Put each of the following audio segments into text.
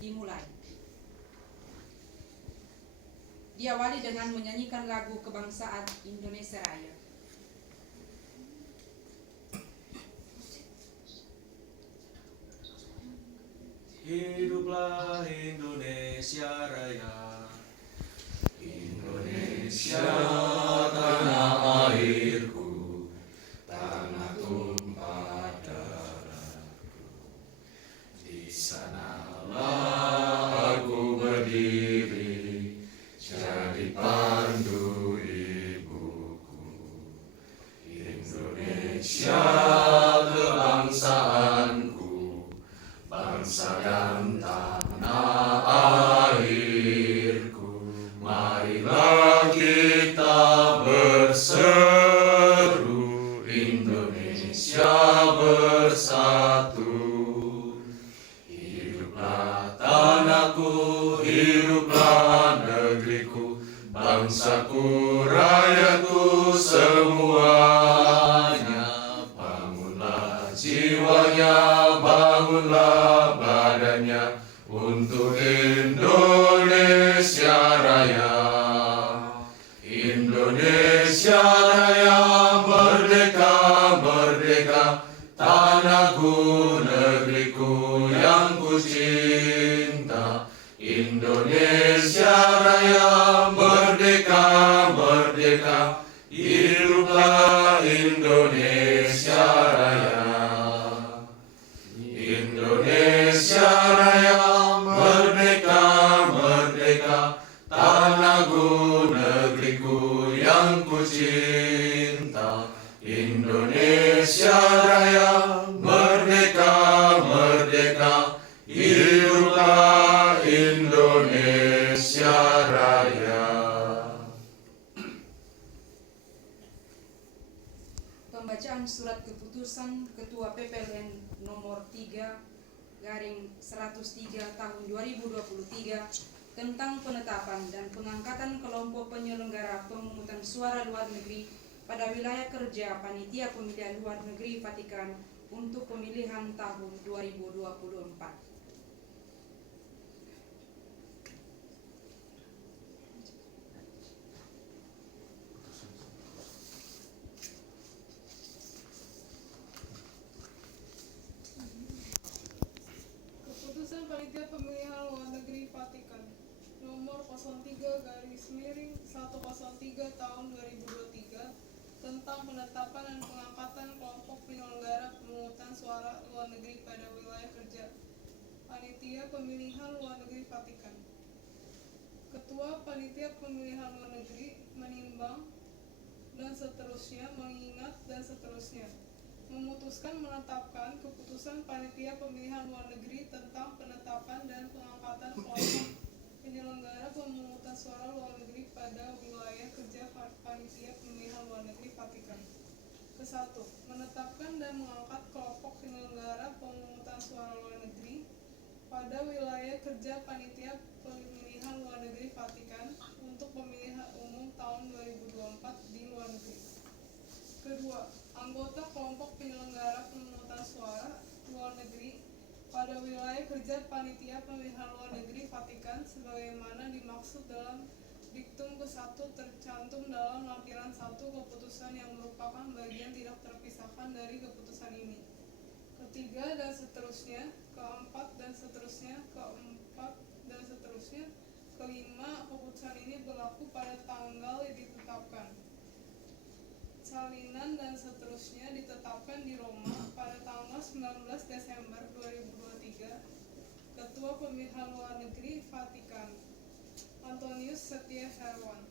Dimulai. Diawali dengan menyanyikan lagu kebangsaan Indonesia Raya. Hiduplah Indonesia Raya, Indonesia tanah airku, tanah tumpah darahku. Di sanalah aku berdiri, jadi pandu ibuku. Indonesia kebangsaanku, bangsa dan tanah airku. Marilah kita berseru, Indonesia bersatu. Hiduplah tanahku, hiduplah negeriku, bangsaku, rakyatku semuanya. Bangunlah jiwanya, bangunlah badannya untuk Indonesia Raya. Indonesia Raya merdeka, merdeka, tanahku, negeriku yang ku cinta. Indonesia Raya merdeka, merdeka, hiduplah Indonesia Raya. Indonesia Raya merdeka, merdeka, tanahku, negeriku yang ku cinta. Indonesia Raya merdeka, merdeka, hiduplah Indonesia Raya. Pembacaan surat keputusan Ketua PPLN nomor 3/103 tahun 2023 tentang penetapan dan pengangkatan kelompok penyelenggara pemungutan suara luar negeri pada wilayah kerja Panitia Pemilihan Luar Negeri Vatikan untuk pemilihan tahun 2024. Keputusan Panitia Pemilihan Luar Negeri Vatikan nomor 03/103 tahun 2023 tentang penetapan dan pengangkatan kelompok penyelenggara pemungutan suara luar negeri pada wilayah kerja Panitia Pemilihan Luar Negeri Vatikan. Ketua Panitia Pemilihan Luar Negeri menimbang dan seterusnya, mengingat dan seterusnya, memutuskan menetapkan keputusan Panitia Pemilihan Luar Negeri tentang penetapan dan pengangkatan kelompok penyelenggara pemungutan suara luar negeri pada wilayah kerja Panitia Pemilihan Luar Negeri Vatikan. Ke-1. Menetapkan dan mengangkat kelompok penyelenggara pemungutan suara luar negeri pada wilayah kerja Panitia Pemilihan Luar Negeri Vatikan untuk pemilihan umum tahun 2024 di luar negeri. Kedua, anggota kelompok penyelenggara pemungutan suara luar negeri pada wilayah kerja Panitia Pemilihan Luar Negeri Vatikan sebagaimana dimaksud dalam diktum ke-1 tercantum dalam lampiran 1 keputusan yang merupakan bagian tidak terpisahkan dari keputusan ini. Ketiga dan seterusnya, keempat dan seterusnya, keempat dan seterusnya, kelima, keputusan ini berlaku pada tanggal yang ditetapkan. Salinan dan seterusnya ditetapkan di Roma pada tanggal 19 Desember 2023. Ketua Pemilihan Luar Negeri Vatikan Antonius Setia Herwan.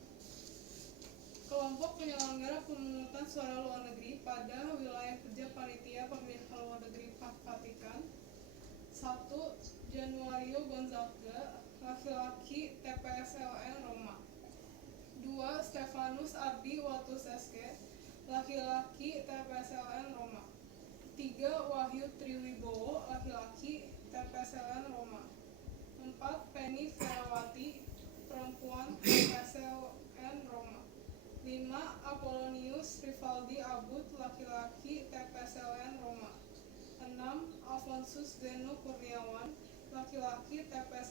Kelompok penyelenggara pemungutan suara luar negeri pada wilayah kerja Panitia Pemilihan Luar Negeri Vatikan. 1. Januario Gonzaga, laki-laki, TPSLN Roma. 2. Stefanus Ardi Watuseske, laki-laki, TPSLN Roma. 3. Wahyu Triwibowo, laki-laki, TPSLN Roma. 4. Penny Ferawati, perempuan, TPSLN Roma. 5. Apollonius Rivaldi Abud, laki-laki, TPSLN Roma. 6. Alfonsus Deno Kurniawan, laki-laki, TPSLN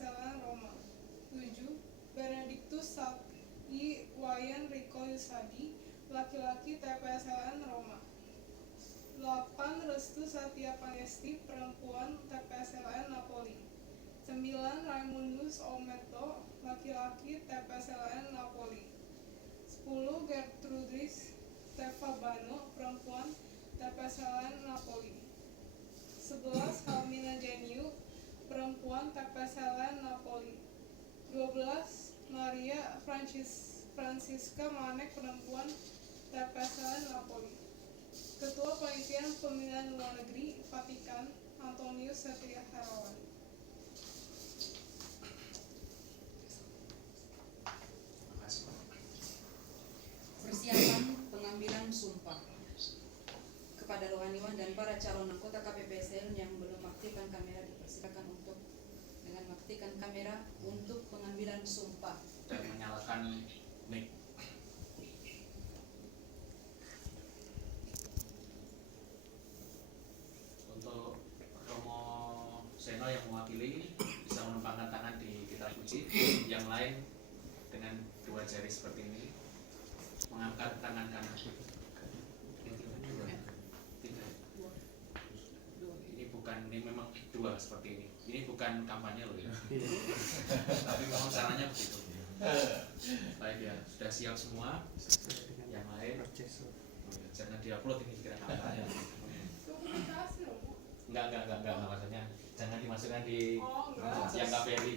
I. Wayan Riko Yusadi, laki-laki TPSLN Roma. 8. Restu Satya Pangesti, perempuan TPSLN Napoli. 9. Raimundus Ometo, laki-laki TPSLN Napoli. 10. Gertrudis Tefabano, perempuan TPSLN Napoli. 11. Helmina Jeniu, perempuan TPSLN Napoli. 12. Maria Francisca Manek, perempuan TPSLN Napoli. Ketua Panitia Pemilihan Luar Negeri Vatikan, Antonius Setria Herawan. Persiapan pengambilan sumpah kepada rohaniwan dan para calon anggota KPPSL yang belum aktifkan kamera dipersilakan untuk dengan mengaktifkan kamera untuk pengambilan sumpah Dan menyalakan mic. Untuk Romo Seno yang mewakili bisa menumpangkan tangan di kitab puji. Yang lain dengan 2 jari seperti ini mengangkat tangan kanan. Ini memang 2 seperti ini. Ini bukan kampanye loh ya. Tapi memang caranya begitu. Baik ya, sudah siap semua. Yang lain jangan diupload ini kira kampanye. Enggak maksudnya. Jangan dimasukkan di yang KBRI.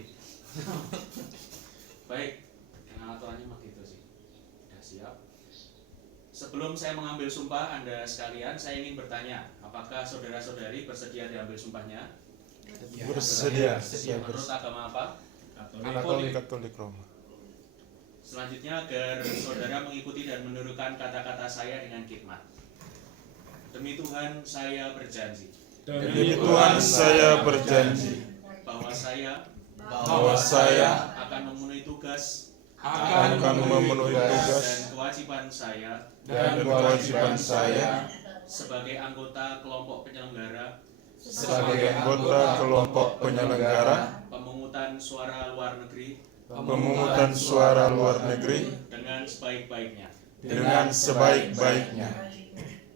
Baik, yang aturannya mah gitu sih. Sudah siap. Sebelum saya mengambil sumpah Anda sekalian, saya ingin bertanya, apakah saudara-saudari bersedia diambil sumpahnya? Bersedia. Menurut agama apa? Katolik Roma. Selanjutnya agar saudara mengikuti dan menirukan kata-kata saya dengan khidmat. Demi Tuhan saya berjanji Demi Tuhan saya berjanji bahwa saya akan memenuhi tugas akan memenuhi tugas dan kewajiban saya sebagai anggota kelompok penyelenggara pemungutan suara luar negeri dengan sebaik-baiknya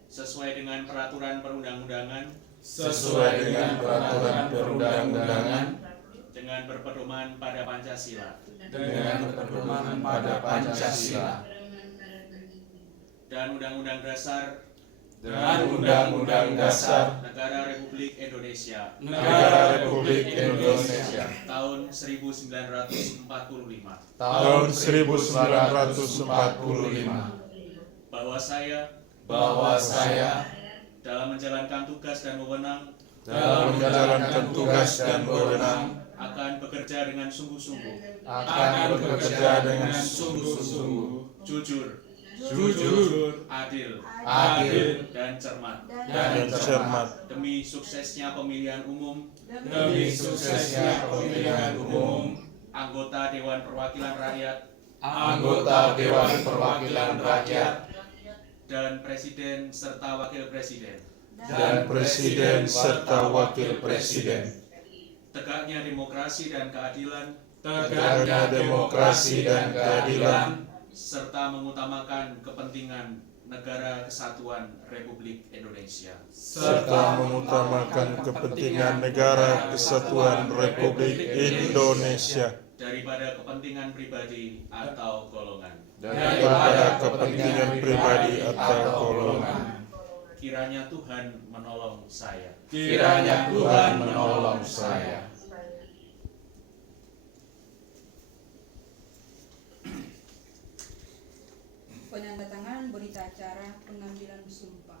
sesuai dengan peraturan perundang-undangan dengan berpedoman pada Pancasila dan Undang-Undang Dasar Negara Republik Indonesia tahun 1945 bahwa saya dalam menjalankan tugas dan wewenang akan bekerja dengan sungguh-sungguh, jujur, adil, dan cermat. Demi suksesnya pemilihan umum, anggota Dewan Perwakilan Rakyat, dan Presiden serta Wakil Presiden. Tegaknya demokrasi dan keadilan, serta mengutamakan kepentingan Negara Kesatuan Republik Indonesia daripada kepentingan pribadi atau golongan. Kiranya Tuhan menolong saya. penandatangan berita acara pengambilan sumpah.